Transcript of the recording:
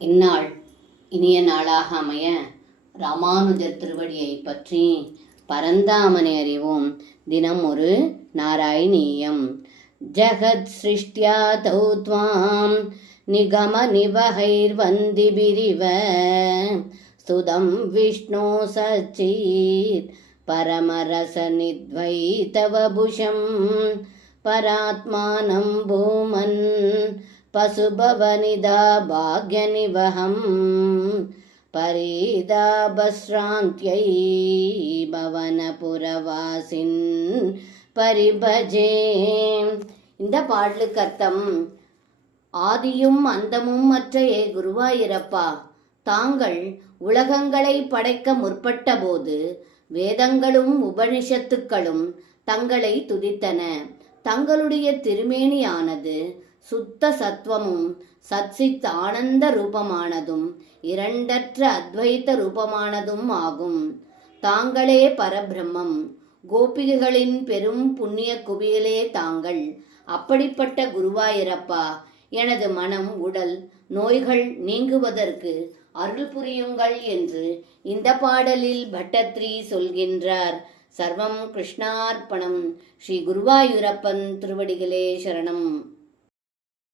இந்நாள் இனிய நாளாக அமைய ராமானுஜர் திருவடியை பற்றி பரந்தாமனை அறிவோம். தினம் ஒரு நாராயணீயம். ஜகத் சிருஷ்டியாதௌ த்வாம் நிகம நிவகைர் வந்திபிரிவ சுதம் விஷ்ணு சச்சித் பரமரச நித்வைதவபுஷம் பராத்மானம் பூமன் பசுபவனிதா பாக்யநிவஹம் பரீதாபஸ்ராந்த்யை பவனபுரவாசின் பரிபஜே. இந்த பாடலுக்கு அர்த்தம்: ஆதியும் அந்தமும் அற்ற ஏ குருவாயிரப்பா, தாங்கள் உலகங்களை படைக்க முற்பட்ட போது வேதங்களும் உபனிஷத்துக்களும் தங்களை துதித்தன. தங்களுடைய திருமேனியானது சுத்த சத்துவமும் சத்சித் ஆனந்த ரூபமானதும் இரண்டற்ற அத்வைத்த ரூபமானதும் ஆகும். தாங்களே பரபிரம்மம், கோபிகைகளின் பெரும் புண்ணிய குவியலே தாங்கள். அப்படிப்பட்ட குருவாயிரப்பா, எனது மனம் உடல் நோய்கள் நீங்குவதற்கு அருள் புரியுங்கள் என்று இந்த பாடலில் பட்டத்ரி சொல்கின்றார். சர்வம் கிருஷ்ணார்ப்பணம். ஸ்ரீ குருவாயூரப்பன் திருவடிகளே சரணம்.